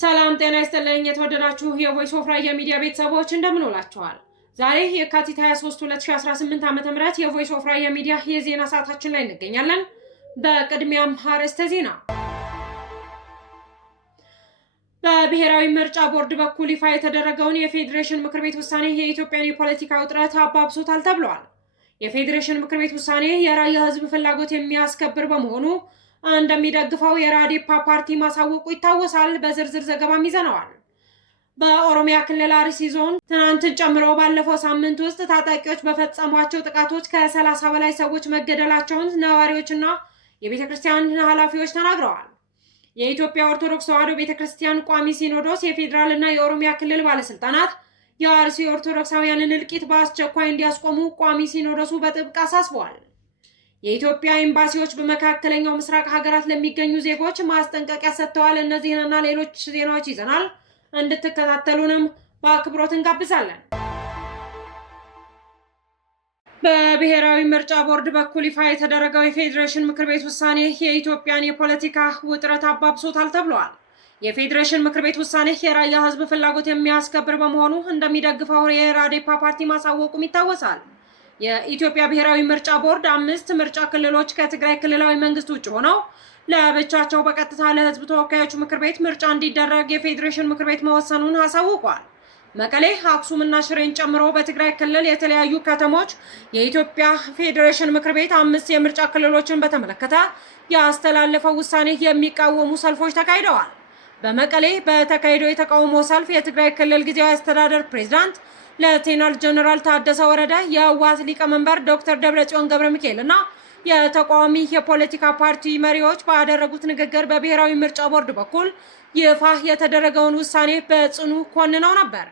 ሰላም ጤና ይስጥልኝ የተወደዳችሁ የቮይስ ኦፍ ራያ ሚዲያ ቤተሰቦች እንደምን ውላችኋል? ዛሬ የካቲት 23 2018 ዓ.ም የቮይስ ኦፍ ራያ ሚዲያ የዜና ሰዓታችን ላይ እንገኛለን። በቅድሚያም አርዕስተ ዜና። በብሔራዊ ምርጫ ቦርድ በኩል ይፋ የተደረገውን የፌዴሬሽን ምክር ቤት ውሳኔ የኢትዮጵያን የፖለቲካ ውጥረት አባብሶታል ተብሏል። የፌዴሬሽን ምክር ቤት ውሳኔ የራያ ሕዝብ ፍላጎት የሚያስከብር በመሆኑ እንደሚደግፈው የራዴፓ ፓርቲ ማሳወቁ ይታወሳል። በዝርዝር ዘገባም ይዘነዋል። በኦሮሚያ ክልል አርሲ ዞን ትናንትን ጨምሮ ባለፈው ሳምንት ውስጥ ታጣቂዎች በፈጸሟቸው ጥቃቶች ከ30 በላይ ሰዎች መገደላቸውን ነዋሪዎችና የቤተክርስቲያን ኃላፊዎች ተናግረዋል። የኢትዮጵያ ኦርቶዶክስ ተዋሕዶ ቤተክርስቲያን ቋሚ ሲኖዶስ የፌዴራልና የኦሮሚያ ክልል ባለስልጣናት የአርሲ ኦርቶዶክሳውያንን እልቂት በአስቸኳይ እንዲያስቆሙ ቋሚ ሲኖዶሱ በጥብቅ አሳስበዋል። የኢትዮጵያ ኤምባሲዎች በመካከለኛው ምስራቅ ሀገራት ለሚገኙ ዜጎች ማስጠንቀቂያ ሰጥተዋል። እነዚህንና ሌሎች ዜናዎች ይዘናል። እንድትከታተሉንም በአክብሮት እንጋብዛለን። በብሔራዊ ምርጫ ቦርድ በኩል ይፋ የተደረገው የፌዴሬሽን ምክር ቤት ውሳኔ የኢትዮጵያን የፖለቲካ ውጥረት አባብሶታል ተብሏል። የፌዴሬሽን ምክር ቤት ውሳኔ የራያ ሕዝብ ፍላጎት የሚያስከብር በመሆኑ እንደሚደግፈው የራዴፓ ፓርቲ ማሳወቁም ይታወሳል። የኢትዮጵያ ብሔራዊ ምርጫ ቦርድ 5 ምርጫ ክልሎች ከትግራይ ክልላዊ መንግስት ውጭ ሆነው ለብቻቸው በቀጥታ ለህዝብ ተወካዮች ምክር ቤት ምርጫ እንዲደረግ የፌዴሬሽን ምክር ቤት መወሰኑን አሳውቋል። መቀሌ፣ አክሱም እና ሽሬን ጨምሮ በትግራይ ክልል የተለያዩ ከተሞች የኢትዮጵያ ፌዴሬሽን ምክር ቤት 5 የምርጫ ክልሎችን በተመለከተ ያስተላለፈው ውሳኔ የሚቃወሙ ሰልፎች ተካሂደዋል። በመቀሌ በተካሄደው የተቃውሞ ሰልፍ የትግራይ ክልል ጊዜያዊ አስተዳደር ፕሬዝዳንት ሌተናል ጀነራል ታደሰ ወረደ፣ የህወሓት ሊቀመንበር ዶክተር ደብረጽዮን ገብረ ሚካኤል እና የተቃዋሚ የፖለቲካ ፓርቲ መሪዎች ባደረጉት ንግግር በብሔራዊ ምርጫ ቦርድ በኩል ይፋ የተደረገውን ውሳኔ በጽኑ ኮንነው ነበር።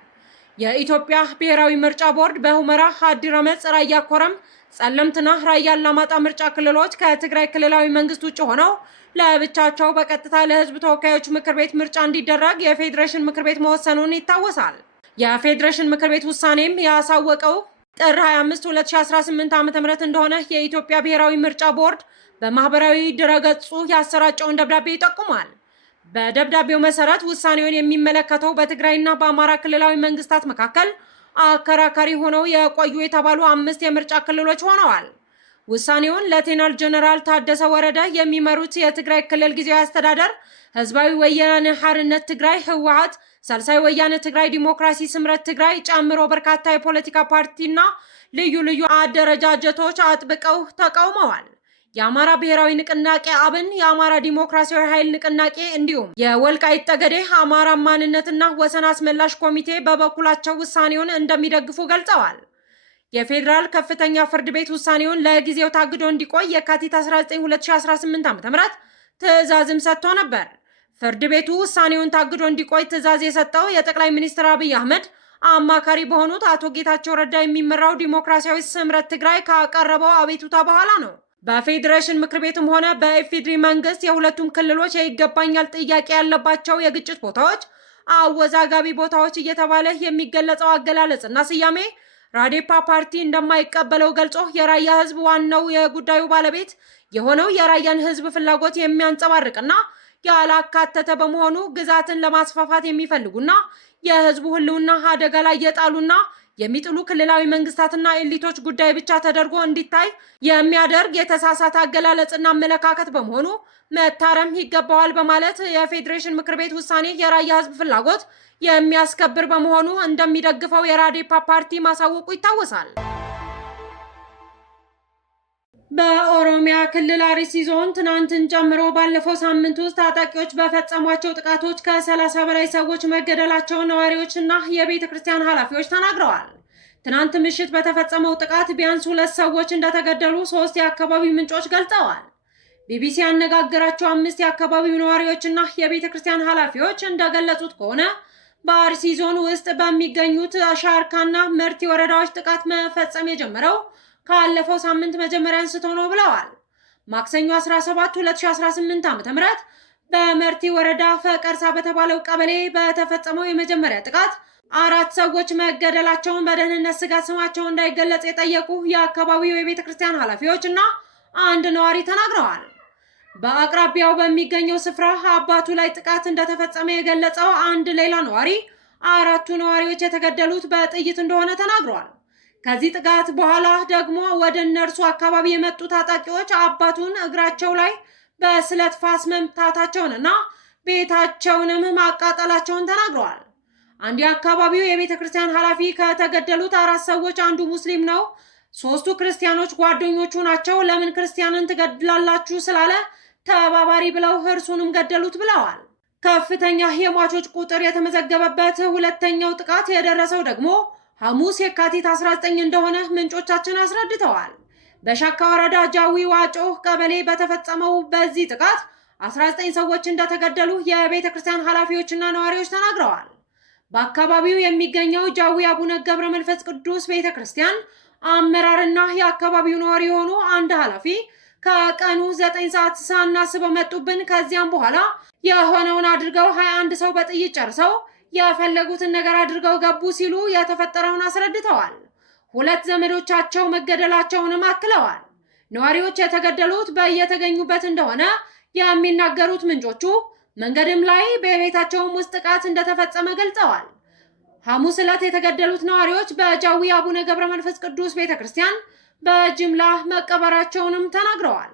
የኢትዮጵያ ብሔራዊ ምርጫ ቦርድ በሁመራ፣ ሀዲረመጽ፣ ራያ ኮረም፣ ጸለምትና ራያ አላማጣ ምርጫ ክልሎች ከትግራይ ክልላዊ መንግስት ውጭ ሆነው ለብቻቸው በቀጥታ ለህዝብ ተወካዮች ምክር ቤት ምርጫ እንዲደረግ የፌዴሬሽን ምክር ቤት መወሰኑን ይታወሳል። የፌዴሬሽን ምክር ቤት ውሳኔም ያሳወቀው ጥር 25 2018 ዓ.ም እንደሆነ የኢትዮጵያ ብሔራዊ ምርጫ ቦርድ በማህበራዊ ድረገጹ ያሰራጨውን ደብዳቤ ይጠቁማል። በደብዳቤው መሰረት ውሳኔውን የሚመለከተው በትግራይና በአማራ ክልላዊ መንግስታት መካከል አከራካሪ ሆነው የቆዩ የተባሉ 5 የምርጫ ክልሎች ሆነዋል። ውሳኔውን ሌተናል ጀነራል ታደሰ ወረደ የሚመሩት የትግራይ ክልል ጊዜያዊ አስተዳደር ህዝባዊ ወያነ ሓርነት ትግራይ ህወሓት፣ ሳልሳይ ወያነ ትግራይ ዲሞክራሲ ስምረት ትግራይ ጨምሮ በርካታ የፖለቲካ ፓርቲና ልዩ ልዩ አደረጃጀቶች አጥብቀው ተቃውመዋል። የአማራ ብሔራዊ ንቅናቄ አብን፣ የአማራ ዲሞክራሲያዊ ኃይል ንቅናቄ እንዲሁም የወልቃይት ጠገዴ አማራ ማንነትና ወሰን አስመላሽ ኮሚቴ በበኩላቸው ውሳኔውን እንደሚደግፉ ገልጸዋል። የፌዴራል ከፍተኛ ፍርድ ቤት ውሳኔውን ለጊዜው ታግዶ እንዲቆይ የካቲት 19 2018 ዓ.ም ትዕዛዝም ሰጥቶ ነበር። ፍርድ ቤቱ ውሳኔውን ታግዶ እንዲቆይ ትዕዛዝ የሰጠው የጠቅላይ ሚኒስትር አብይ አህመድ አማካሪ በሆኑት አቶ ጌታቸው ረዳ የሚመራው ዲሞክራሲያዊ ስምረት ትግራይ ካቀረበው አቤቱታ በኋላ ነው። በፌዴሬሽን ምክር ቤትም ሆነ በኢፌዴሪ መንግስት የሁለቱም ክልሎች የይገባኛል ጥያቄ ያለባቸው የግጭት ቦታዎች፣ አወዛጋቢ ቦታዎች እየተባለ የሚገለጸው አገላለጽና ስያሜ ራዴፓ ፓርቲ እንደማይቀበለው ገልጾ የራያ ህዝብ ዋናው የጉዳዩ ባለቤት የሆነው የራያን ህዝብ ፍላጎት የሚያንጸባርቅና ያላካተተ በመሆኑ ግዛትን ለማስፋፋት የሚፈልጉና የህዝቡ ህልውና አደጋ ላይ የጣሉና የሚጥሉ ክልላዊ መንግስታትና ኤሊቶች ጉዳይ ብቻ ተደርጎ እንዲታይ የሚያደርግ የተሳሳተ አገላለጽና አመለካከት በመሆኑ መታረም ይገባዋል በማለት የፌዴሬሽን ምክር ቤት ውሳኔ የራያ ህዝብ ፍላጎት የሚያስከብር በመሆኑ እንደሚደግፈው የራዴፓ ፓርቲ ማሳወቁ ይታወሳል። በኦሮሚያ ክልል አርሲ ዞን ትናንትን ጨምሮ ባለፈው ሳምንት ውስጥ ታጣቂዎች በፈጸሟቸው ጥቃቶች ከ30 በላይ ሰዎች መገደላቸውን ነዋሪዎችና የቤተ ክርስቲያን ኃላፊዎች ተናግረዋል። ትናንት ምሽት በተፈጸመው ጥቃት ቢያንስ 2 ሰዎች እንደተገደሉ 3 የአካባቢው ምንጮች ገልጸዋል። ቢቢሲ ያነጋገራቸው 5 የአካባቢው ነዋሪዎችና የቤተ ክርስቲያን ኃላፊዎች እንደገለጹት ከሆነ በአርሲ ዞን ውስጥ በሚገኙት ሻርካና መርቲ ወረዳዎች ጥቃት መፈጸም የጀመረው ካለፈው ሳምንት መጀመሪያ አንስቶ ነው ብለዋል። ማክሰኞ 17 2018 ዓ.ም በመርቲ ወረዳ ፈቀርሳ በተባለው ቀበሌ በተፈጸመው የመጀመሪያ ጥቃት 4 ሰዎች መገደላቸውን በደህንነት ስጋት ስማቸው እንዳይገለጽ የጠየቁ የአካባቢው የቤተ ክርስቲያን ኃላፊዎች እና አንድ ነዋሪ ተናግረዋል። በአቅራቢያው በሚገኘው ስፍራ አባቱ ላይ ጥቃት እንደተፈጸመ የገለጸው አንድ ሌላ ነዋሪ አራቱ ነዋሪዎች የተገደሉት በጥይት እንደሆነ ተናግረዋል። ከዚህ ጥቃት በኋላ ደግሞ ወደ እነርሱ አካባቢ የመጡ ታጣቂዎች አባቱን እግራቸው ላይ በስለት ፋስ መምታታቸውንና ቤታቸውንም ማቃጠላቸውን ተናግረዋል። አንድ የአካባቢው የቤተ ክርስቲያን ኃላፊ ከተገደሉት 4 ሰዎች አንዱ ሙስሊም ነው፣ 3ቱ ክርስቲያኖች ጓደኞቹ ናቸው፣ ለምን ክርስቲያንን ትገድላላችሁ ስላለ ተባባሪ ብለው እርሱንም ገደሉት ብለዋል። ከፍተኛ የሟቾች ቁጥር የተመዘገበበት ሁለተኛው ጥቃት የደረሰው ደግሞ ሐሙስ የካቲት 19 እንደሆነ ምንጮቻችን አስረድተዋል። በሻካ ወረዳ ጃዊ ዋጮ ቀበሌ በተፈጸመው በዚህ ጥቃት 19 ሰዎች እንደተገደሉ የቤተ ክርስቲያን ኃላፊዎችና ነዋሪዎች ተናግረዋል። በአካባቢው የሚገኘው ጃዊ አቡነ ገብረ መንፈስ ቅዱስ ቤተ ክርስቲያን አመራርና የአካባቢው ነዋሪ የሆኑ አንድ ኃላፊ ከቀኑ 9 ሰዓት ሳናስበው መጡብን፣ ከዚያም በኋላ የሆነውን አድርገው 21 ሰው በጥይት ጨርሰው የፈለጉትን ነገር አድርገው ገቡ ሲሉ የተፈጠረውን አስረድተዋል። 2 ዘመዶቻቸው መገደላቸውንም አክለዋል። ነዋሪዎች የተገደሉት በየተገኙበት እንደሆነ የሚናገሩት ምንጮቹ መንገድም ላይ በቤታቸውም ውስጥ ጥቃት እንደተፈጸመ ገልጸዋል። ሐሙስ ዕለት የተገደሉት ነዋሪዎች በጃዊ አቡነ ገብረ መንፈስ ቅዱስ ቤተክርስቲያን በጅምላ መቀበራቸውንም ተናግረዋል።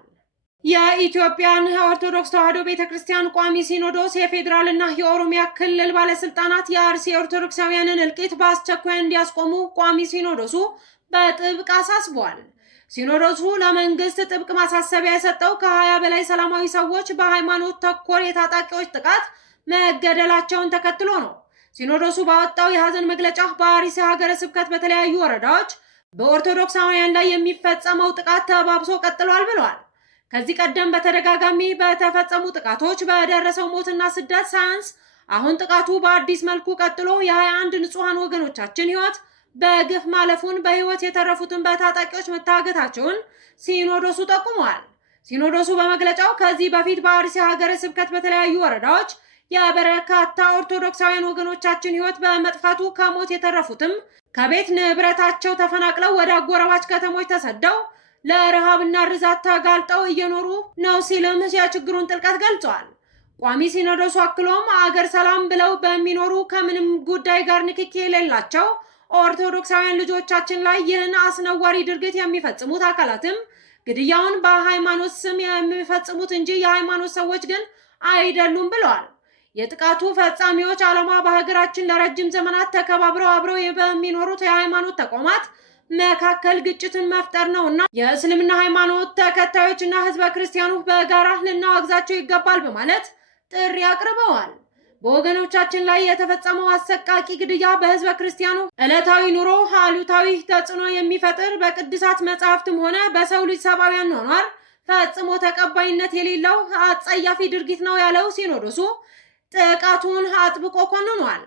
የኢትዮጵያን ኦርቶዶክስ ተዋሕዶ ቤተክርስቲያን ቋሚ ሲኖዶስ የፌዴራልና የኦሮሚያ ክልል ባለስልጣናት የአርሲ ኦርቶዶክሳውያንን እልቂት በአስቸኳይ እንዲያስቆሙ ቋሚ ሲኖዶሱ በጥብቅ አሳስቧል። ሲኖዶሱ ለመንግስት ጥብቅ ማሳሰቢያ የሰጠው ከ20 በላይ ሰላማዊ ሰዎች በሃይማኖት ተኮር የታጣቂዎች ጥቃት መገደላቸውን ተከትሎ ነው። ሲኖዶሱ ባወጣው የሐዘን መግለጫ በአርሲ ሀገረ ስብከት በተለያዩ ወረዳዎች በኦርቶዶክሳውያን ላይ የሚፈጸመው ጥቃት ተባብሶ ቀጥሏል ብሏል። ከዚህ ቀደም በተደጋጋሚ በተፈጸሙ ጥቃቶች በደረሰው ሞትና ስደት ሳያንስ አሁን ጥቃቱ በአዲስ መልኩ ቀጥሎ የ21 ንጹሐን ወገኖቻችን ሕይወት በግፍ ማለፉን፣ በሕይወት የተረፉትን በታጣቂዎች መታገታቸውን ሲኖዶሱ ጠቁሟል። ሲኖዶሱ በመግለጫው ከዚህ በፊት በአርሲ ሀገረ ስብከት በተለያዩ ወረዳዎች የበርካታ ኦርቶዶክሳውያን ወገኖቻችን ሕይወት በመጥፋቱ ከሞት የተረፉትም ከቤት ንብረታቸው ተፈናቅለው ወደ አጎራባች ከተሞች ተሰደው ለረሃብና ርዛት ተጋልጠው እየኖሩ ነው ሲልም የችግሩን ጥልቀት ገልጿል። ቋሚ ሲኖዶሱ አክሎም አገር ሰላም ብለው በሚኖሩ ከምንም ጉዳይ ጋር ንክኪ የሌላቸው ኦርቶዶክሳውያን ልጆቻችን ላይ ይህን አስነዋሪ ድርጊት የሚፈጽሙት አካላትም ግድያውን በሃይማኖት ስም የሚፈጽሙት እንጂ የሃይማኖት ሰዎች ግን አይደሉም ብለዋል። የጥቃቱ ፈጻሚዎች ዓላማ በሀገራችን ለረጅም ዘመናት ተከባብረው አብረው በሚኖሩት የሃይማኖት ተቋማት መካከል ግጭትን መፍጠር ነውና የእስልምና ሃይማኖት ተከታዮችና ህዝበ ክርስቲያኑ በጋራ ልናወግዛቸው ይገባል በማለት ጥሪ አቅርበዋል። በወገኖቻችን ላይ የተፈጸመው አሰቃቂ ግድያ በህዝበ ክርስቲያኑ ዕለታዊ ኑሮ አሉታዊ ተጽዕኖ የሚፈጥር በቅዱሳት መጻሕፍትም ሆነ በሰው ልጅ ሰብአዊ አኗኗር ፈጽሞ ተቀባይነት የሌለው አጸያፊ ድርጊት ነው ያለው ሲኖዶሱ ጥቃቱን አጥብቆ ኮንኗል።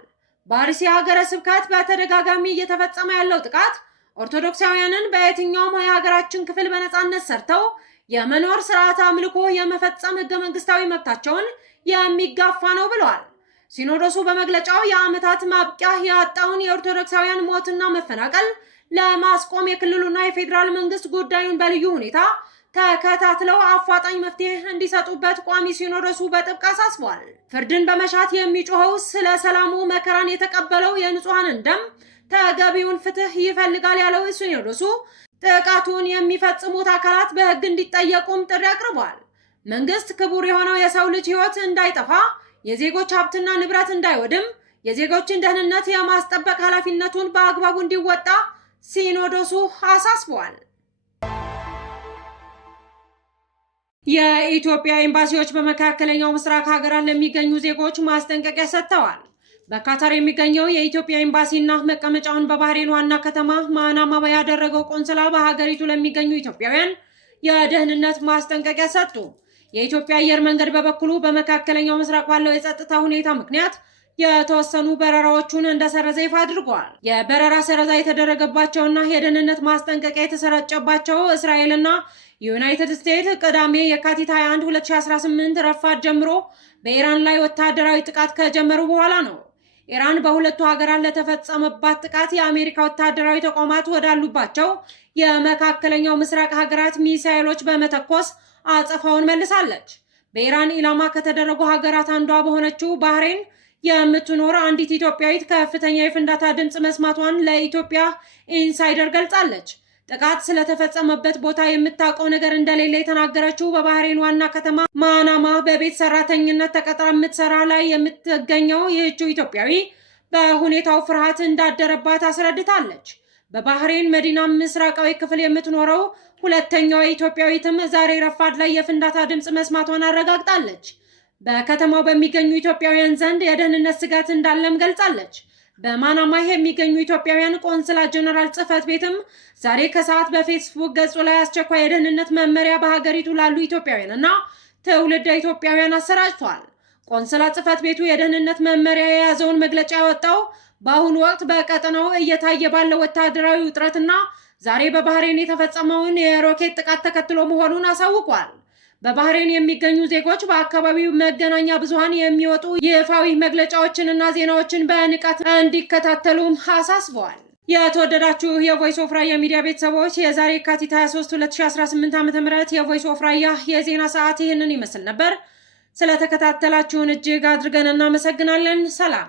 በአርሲ ሀገረ ስብከት በተደጋጋሚ እየተፈጸመ ያለው ጥቃት ኦርቶዶክሳውያንን በየትኛውም የሀገራችን ክፍል በነጻነት ሰርተው የመኖር ስርዓት አምልኮ የመፈጸም ህገ መንግስታዊ መብታቸውን የሚጋፋ ነው ብለዋል። ሲኖዶሱ በመግለጫው የዓመታት ማብቂያ ያጣውን የኦርቶዶክሳውያን ሞትና መፈናቀል ለማስቆም የክልሉና የፌዴራል መንግስት ጉዳዩን በልዩ ሁኔታ ተከታትለው አፋጣኝ መፍትሄ እንዲሰጡበት ቋሚ ሲኖዶሱ በጥብቅ አሳስቧል። ፍርድን በመሻት የሚጮኸው ስለ ሰላሙ መከራን የተቀበለው የንጹሐንን ደም ተገቢውን ፍትህ ይፈልጋል ያለው ሲኖዶሱ ጥቃቱን የሚፈጽሙት አካላት በህግ እንዲጠየቁም ጥሪ አቅርቧል። መንግስት ክቡር የሆነው የሰው ልጅ ህይወት እንዳይጠፋ፣ የዜጎች ሀብትና ንብረት እንዳይወድም፣ የዜጎችን ደህንነት የማስጠበቅ ኃላፊነቱን በአግባቡ እንዲወጣ ሲኖዶሱ አሳስቧል። የኢትዮጵያ ኤምባሲዎች በመካከለኛው ምስራቅ ሀገራት ለሚገኙ ዜጎች ማስጠንቀቂያ ሰጥተዋል። በካታር የሚገኘው የኢትዮጵያ ኤምባሲና መቀመጫውን በባህሬን ዋና ከተማ ማናማ ያደረገው ቆንስላ በሀገሪቱ ለሚገኙ ኢትዮጵያውያን የደህንነት ማስጠንቀቂያ ሰጡ። የኢትዮጵያ አየር መንገድ በበኩሉ በመካከለኛው ምስራቅ ባለው የጸጥታ ሁኔታ ምክንያት የተወሰኑ በረራዎቹን እንደሰረዘ ይፋ አድርጓል። የበረራ ሰረዛ የተደረገባቸውና የደህንነት ማስጠንቀቂያ የተሰራጨባቸው እስራኤልና ዩናይትድ ስቴትስ ቅዳሜ የካቲት 21 2018 ረፋድ ጀምሮ በኢራን ላይ ወታደራዊ ጥቃት ከጀመሩ በኋላ ነው። ኢራን በሁለቱ ሀገራት ለተፈጸመባት ጥቃት የአሜሪካ ወታደራዊ ተቋማት ወዳሉባቸው የመካከለኛው ምስራቅ ሀገራት ሚሳኤሎች በመተኮስ አጸፋውን መልሳለች። በኢራን ኢላማ ከተደረጉ ሀገራት አንዷ በሆነችው ባህሬን የምትኖር አንዲት ኢትዮጵያዊት ከፍተኛ የፍንዳታ ድምፅ መስማቷን ለኢትዮጵያ ኢንሳይደር ገልጻለች። ጥቃት ስለተፈጸመበት ቦታ የምታውቀው ነገር እንደሌለ የተናገረችው በባህሬን ዋና ከተማ ማናማ በቤት ሰራተኝነት ተቀጥራ የምትሰራ ላይ የምትገኘው ይህችው ኢትዮጵያዊ በሁኔታው ፍርሃት እንዳደረባት አስረድታለች። በባህሬን መዲና ምስራቃዊ ክፍል የምትኖረው ሁለተኛዋ ኢትዮጵያዊትም ዛሬ ረፋድ ላይ የፍንዳታ ድምፅ መስማቷን አረጋግጣለች። በከተማው በሚገኙ ኢትዮጵያውያን ዘንድ የደህንነት ስጋት እንዳለም ገልጻለች። በማናማ የሚገኙ ኢትዮጵያውያን ቆንስላ ጀነራል ጽሕፈት ቤትም ዛሬ ከሰዓት በፌስቡክ ገጹ ላይ አስቸኳይ የደህንነት መመሪያ በሀገሪቱ ላሉ ኢትዮጵያውያን እና ትውልደ ኢትዮጵያውያን አሰራጭቷል። ቆንስላ ጽሕፈት ቤቱ የደህንነት መመሪያ የያዘውን መግለጫ ያወጣው በአሁኑ ወቅት በቀጠናው እየታየ ባለው ወታደራዊ ውጥረትና ዛሬ በባህሬን የተፈጸመውን የሮኬት ጥቃት ተከትሎ መሆኑን አሳውቋል። በባህሬን የሚገኙ ዜጎች በአካባቢው መገናኛ ብዙሃን የሚወጡ ይፋዊ መግለጫዎችንና ዜናዎችን በንቃት እንዲከታተሉም አሳስበዋል። የተወደዳችሁ የቮይስ ኦፍ ራያ ሚዲያ ቤተሰቦች የዛሬ የካቲት 23 2018 ዓ.ም የቮይስ ኦፍ ራያ የዜና ሰዓት ይህንን ይመስል ነበር። ስለተከታተላችሁን እጅግ አድርገን እናመሰግናለን። ሰላም።